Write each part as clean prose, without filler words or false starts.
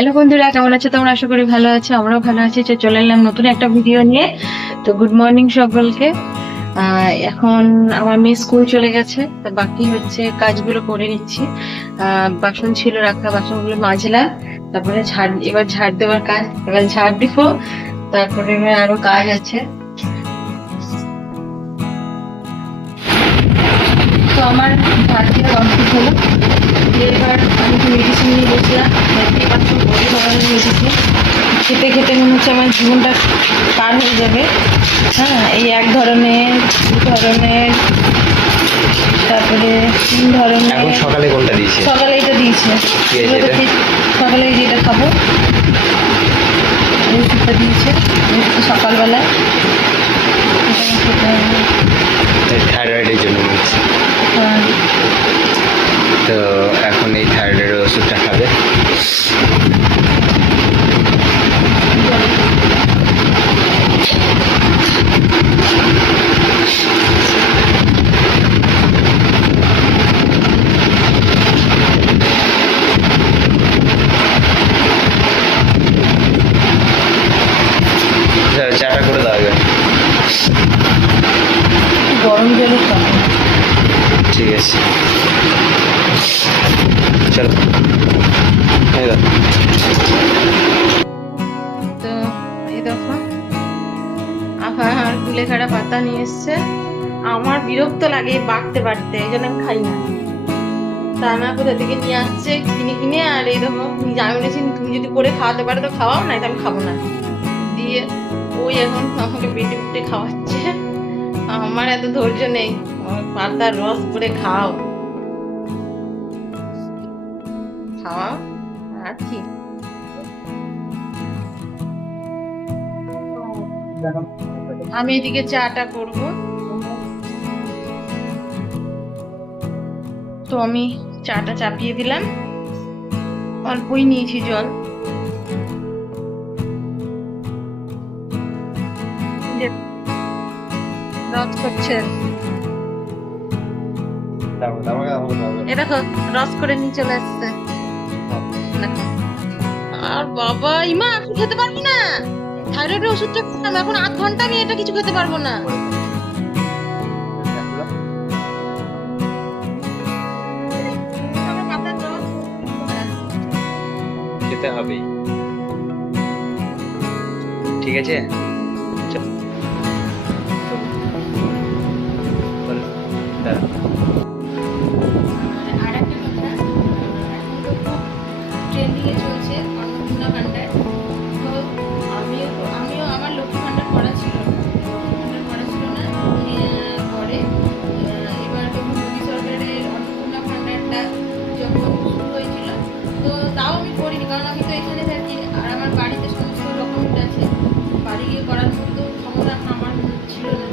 Hello বন্ধুরা, কেমন আছো তোমরা? আশা করি ভালো আছো, আমরাও ভালো আছি। চলে এলাম নতুন একটা ভিডিও নিয়ে। তো গুড মর্নিং সকলকে। এখন আমার মেয়ে স্কুল চলে গেছে, তো বাকি হচ্ছে কাজগুলো করে নিচ্ছি। বাসন ছিল রাখা, বাসনগুলো মাজলাম। তারপরে এবার ঝাড় দেওয়ার কাজ, এবার ঝাড় দিব। তারপরে এবার আরো কাজ আছে। তো আমার ঝাড় দেওয়া কমপ্লিট হলো। এবার আমি মেডিসিন নিয়ে বসলাম। দেখতেই পাচ্ছ, বড়ি ধরনের মেডিসিন খেতে খেতে মনে হচ্ছে আমার জীবনটা পার হয়ে যাবে। হ্যাঁ, এই এক ধরনের, দু ধরনের, তারপরে তিন ধরনের। এখন সকালে কোনটা দিয়েছে? সকালে এটা দিয়েছে। সকালে এই যেটা খাবো, এই ওষুধটা দিয়েছে সকালবেলায়। থাইরয়েডের জন্য বলছি। হ্যাঁ, তো এখন এই থাইরয়েডের ওষুধটা খাবে। চাটা করে দেওয়া যাবে। গরম জলে খাবো। ঠিক আছে, চলো। তো এই দেখো, আর কুলেখাড়া পাতা নিয়ে এসছে। আমার বিরক্ত লাগে বাড়তে বাড়তে, এই জন্য আমি খাই না। তা না কোথা থেকে নিয়ে আসছে কিনে কিনে। আর এই দেখো, আমি বলেছি তুমি যদি করে খাওয়াতে পারো তো খাওয়াও, না তো আমি খাবো না। দিয়ে ওই এখন আমাকে বেটে বেটে খাওয়াচ্ছে। আমার এত ধৈর্য নেই। পাতার রস করে খাও খাওয়াও আর কি। আমি এদিকে চাটা করব। তো আমি চাটা চাপিয়ে দিলাম, অল্পই নিয়েছি জল। রস করছে, এ দেখো রস করে নিয়ে চলে আসছে। আর বাবা ইমা, এখন খেতে পারবো না। থাইরয়েডের ওষুধটা খেলাম, এখন 8 ঘন্টা আমি এটা কিছু খেতে পারবো না। খেতে হবে, ঠিক আছে। আর একটা কথা, এখন তো খুব ট্রেন্ডিংয়ে চলছে অন্নপূর্ণা ভান্ডার। তো আমিও আমার লক্ষ্মী ভান্ডার করা ছিল না। পরে এবার যখন মোদী সরকারের অন্নপূর্ণা ভান্ডারটা যখন শুরু হয়েছিল, তো তাও আমি করিনি, কারণ আমি তো এখানে থাকি আর আমার বাড়িতে সমস্ত ডকুমেন্ট আছে। বাড়ি গিয়ে করার মতো ক্ষমতা আমার ছিল না।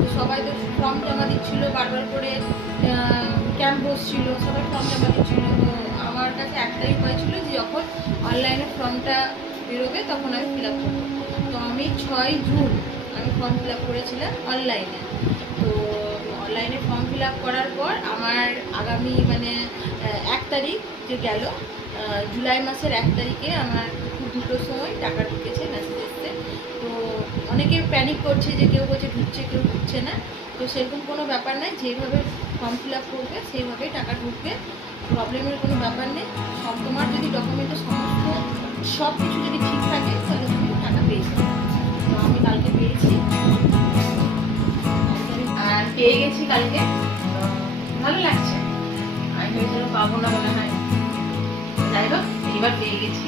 তো সবাই তো ফর্ম জমা দিচ্ছিল, বারবার করে ক্যাম্প বসছিল, সবাই ফর্ম জমা দিচ্ছিল। তো আমার কাছে একটাই উপায় ছিল যে যখন অনলাইনে ফর্মটা বেরোবে তখন আমি ফিল আপ করবো। তো আমি 6 জুন আমি ফর্ম ফিল আপ করেছিলাম অনলাইনে। তো অনলাইনে ফর্ম ফিল আপ করার পর আমার আগামী 1 তারিখ যে গেল, জুলাই মাসের 1 তারিখে আমার 2টোর সময় টাকা ঢুকেছে, মেসেজ এসছে। তো অনেকে প্যানিক করছে যে কেউ বলছে ঢুকছে, কেউ ঢুকছে না। তো সেরকম কোনো ব্যাপার নাই, যেভাবে ফর্ম ফিল আপ করবে সেইভাবেই টাকা ঢুকবে, প্রবলেমের কোনো ব্যাপার নেই। তোমার যদি ডকুমেন্টে সব কিছু যদি ঠিক থাকে তাহলে তুমি টাকা পেয়ে যাবে। তো আমি কালকে পেয়েছি, আর পেয়ে গেছি কালকে। ভালো লাগছে, আমি ভেবেছিলাম পাবো না মনে হয়। যাই হোক, এইবার পেয়ে গেছি।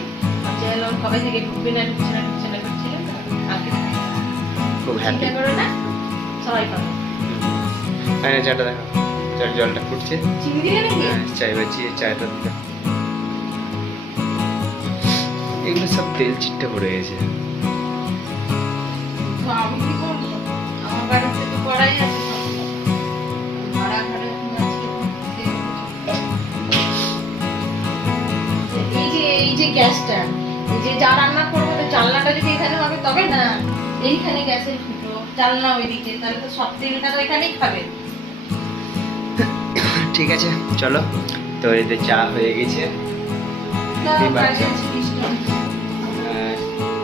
কবে থেকে ঢুকবে না ঢুকছে না করছিলাম, কালকে চিন্তা করো না, সবাই পাবে। চাটা দেখো, জলটা ফুটছে। চিনি দিলে নাকি? চাই বাচিয়ে চাটা দিতে। এগুলো সব তেল চিটটা পড়ে গেছে। আমি কি করবো, আমার বাড়িতে তো কড়াই আছে, ভাড়া ঘরে এই যে গ্যাসটা, এই যে যা রান্না করবো, জানলাটা যদি এখানে হবে তবে না। এইখানে গ্যাসের ফুটো, জানলা ওইদিকে, তাহলে তো সব তেলটা তো এখানেই খাবে। ঠিক আছে চলো। তো এতে চা হয়ে গেছে। তা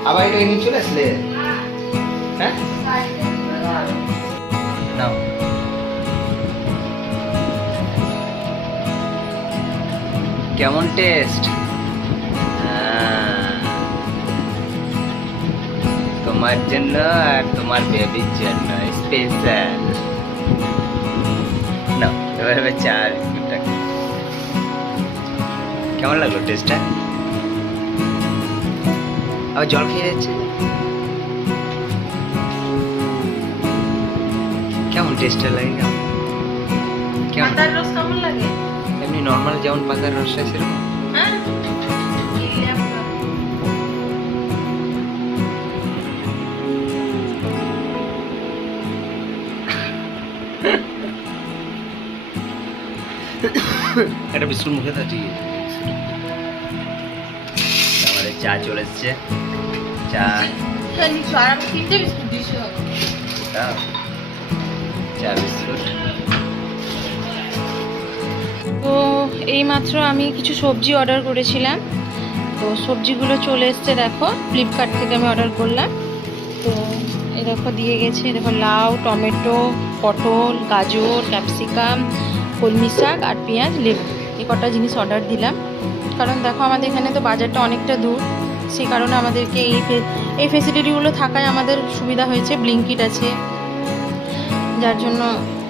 আবার এটা নিয়ে চলে আসলে হ্যাঁ নাও কেমন টেস্ট তোমার জন্য আর তোমার বেবির জন্য স্পেশাল নাও এবার চা বিস্কুটটা কেমন লাগলো টেস্টটা আবার জল খেয়ে যাচ্ছে কেমন টেস্টটা লাগে কেমন পাতার রস কেমন লাগে? এমনি নর্মাল যেমন পাতার রস আছে সেরকম হ্যাঁ একটা বিস্কুট মুখে থাকে আমাদের চা চলে এসছে চা নিচু আর আমি 3টে বিস্কুট দিয়েছি দাও চা বিস্কুট তো এইমাত্র আমি কিছু সবজি অর্ডার করেছিলাম তো সবজিগুলো চলে এসছে দেখো ফ্লিপকার্ট থেকে আমি অর্ডার করলাম তো এই দেখো দিয়ে গেছে দেখো লাউ টমেটো পটল গাজর ক্যাপসিকাম কলমি শাক আর পেঁয়াজ লেবু এই কটা জিনিস অর্ডার দিলাম কারণ দেখো আমাদের এখানে তো বাজারটা অনেকটা দূর সেই কারণে আমাদেরকে এই ফেসিলিটিগুলো থাকায় আমাদের সুবিধা হয়েছে ব্লিঙ্কিট আছে যার জন্য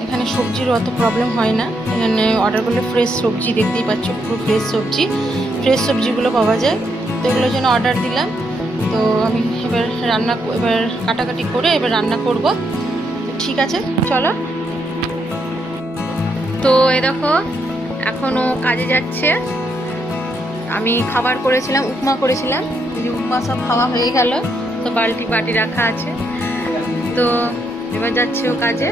এখানে সবজির অত প্রবলেম হয় না এখানে অর্ডার করলে ফ্রেশ সবজি দেখতেই পাচ্ছ পুরো ফ্রেশ সবজিগুলো পাওয়া যায় তো এগুলোর জন্য অর্ডার দিলাম তো আমি এবার কাটাকাটি করে এবার রান্না করব ঠিক আছে চলো তো এই দেখো এখনও কাজে যাচ্ছে আমি খাবার করেছিলাম উপমা করেছিলাম এই যে উপমা সব খাওয়া হয়ে গেল তো বাটি রাখা আছে তো এবার যাচ্ছে ও কাজে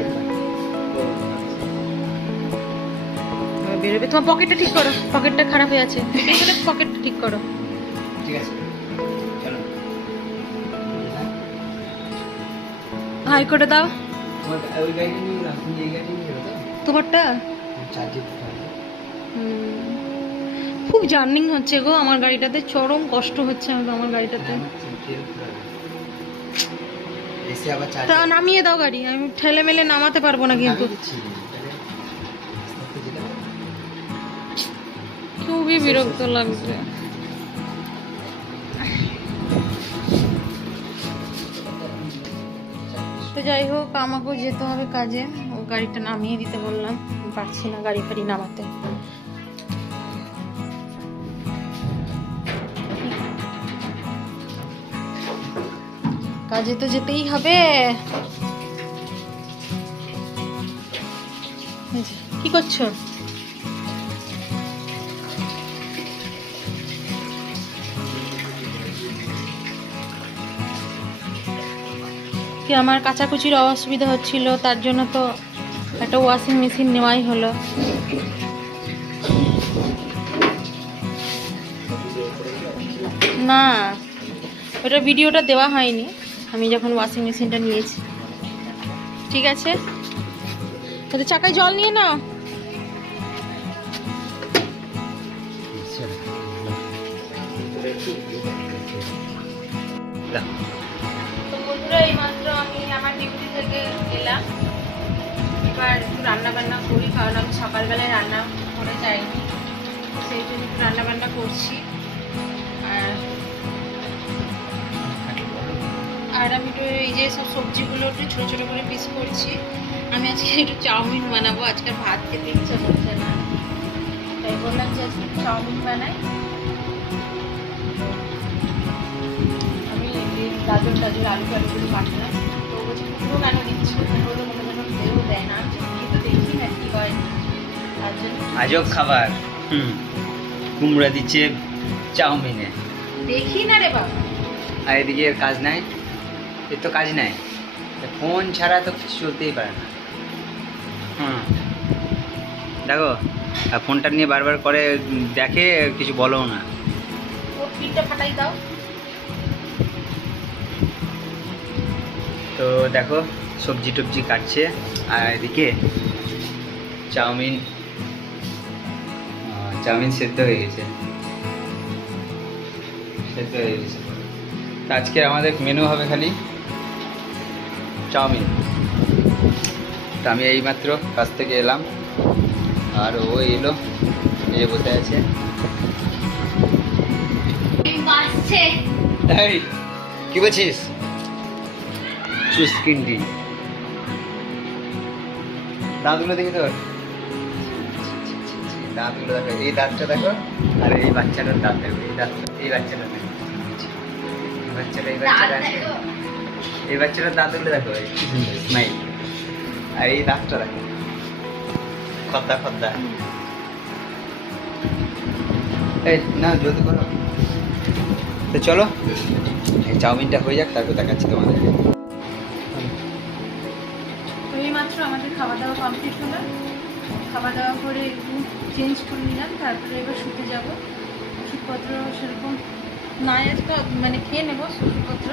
বেরোবে তোমার পকেটটা ঠিক করো পকেটটা খারাপ হয়ে আছে পকেটটা ঠিক করো ঠিক আছে চলো হাই করে দাও ওই গাড়ি নিয়ে রাখুন এই গাড়ি নিয়ে তো তোমারটা চার্জে খুব জার্নিং হচ্ছে গো আমার গাড়িটাতে চরম কষ্ট হচ্ছে আমার গাড়িটাতে এসে আবার চার্জ তা নামিয়ে দাও গাড়ি আমি ঠেলে মেলে নামাতে পারবো না কিন্তু খুবই বিরক্ত লাগছে তো যাই হোক আমাকেও যেতে হবে কাজে ও গাড়িটা নামিয়ে দিতে বললাম পারছি না গাড়ি ফাড়ি নামাতে কাজে তো যেতেই হবে কি করছো কি আমার কাচাকুচির অসুবিধা হচ্ছিল তার জন্য তো একটা ওয়াশিং মেশিন নেওয়াই হলো না ওটা ভিডিওটা দেওয়া হয়নি আমি যখন ওয়াশিং মেশিনটা নিয়েছি ঠিক আছে তাহলে চাকায় জল নিয়ে নাও তো বন্ধুরা এইমাত্র আমি আমার ডিউটি থেকে এলাম এবার একটু রান্না বান্না করি কারণ আমি সকালবেলায় রান্না করে যাইনি সেই জন্য একটু রান্না বান্না করছি আর আমি একটু এই যে সব সবজিগুলো একটু ছোটো ছোটো করে পিস করছি আমি আজকে একটু চাউমিন বানাবো আজকে ভাত খেতে ইচ্ছা করছে না তাই বললাম যে আজকে চাউমিন বানাই আমি গাজর আলু টালুগুলো কাটলাম তো বলছি কুমড়ো কেন দিচ্ছি কুমড়ো তো মনে যেন খেয়েও দেয় না আমি তো দেখি না কি হয় তার জন্য আজব খাবার কুমড়া দিচ্ছে চাউমিনে দেখি না রে বাবা আর এদিকে এর কাজ নাই এর তো কাজ নাই ফোন ছাড়া তো কিছু চলতেই পারে না দেখো আর ফোনটা নিয়ে বারবার করে দেখে কিছু বলো না ওর পিঠটা ফাটাই দাও তো দেখো সবজি টবজি কাটছে আর এদিকে চাউমিন সেদ্ধ হয়ে গেছে তো আজকে আমাদের মেনু হবে খালি চাউমিন। তো আমি এইমাত্র কাছ থেকে এলাম, আর ও এলো, এই যে বসে আছে। বাসছে। এই কি বলছিস? চুস্কিন্ডি দাঁতগুলো দেখি তোর, দাঁতগুলো দেখো, এই দাঁতটা দেখো, আর এই বাচ্চাটার দাঁত দেখো, এই দাঁতটা, এই বাচ্চাটা দেখো, এই বাচ্চাটা আছে, এই বাচ্চাটার দাঁতগুলো দেখো, এই কি সুন্দর স্মাইল, আর এই দাঁতটা দেখো, খদ্দা খদ্দা। এই না জলদি করো। তো চলো এই চাউমিনটা হয়ে যাক, তারপর দেখাচ্ছি তোমাদের। তো এইমাত্র আমাদের খাওয়া দাওয়া কমপ্লিট হলো। খাওয়া দাওয়া করে একটু চেঞ্জ করে নিলাম, তারপরে এবার শুতে যাব। ওষুধপত্র সেরকম নাই আজকে, মানে খেয়ে নেবো ওষুধপত্র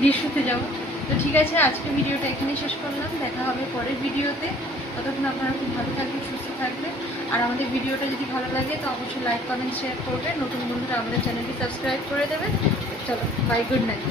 দিয়ে শুতে যাব। তো ঠিক আছে, আজকে ভিডিওটা এখানেই শেষ করলাম। দেখা হবে পরের ভিডিওতে। ততক্ষণ আপনারা খুব ভালো থাকবেন, সুস্থ থাকবেন। আর আমাদের ভিডিওটা যদি ভালো লাগে তো অবশ্যই লাইক কমেন্ট শেয়ার করবেন। নতুন বন্ধুরা আমাদের চ্যানেলটি সাবস্ক্রাইব করে দেবেন। চলো বাই, গুড নাইট।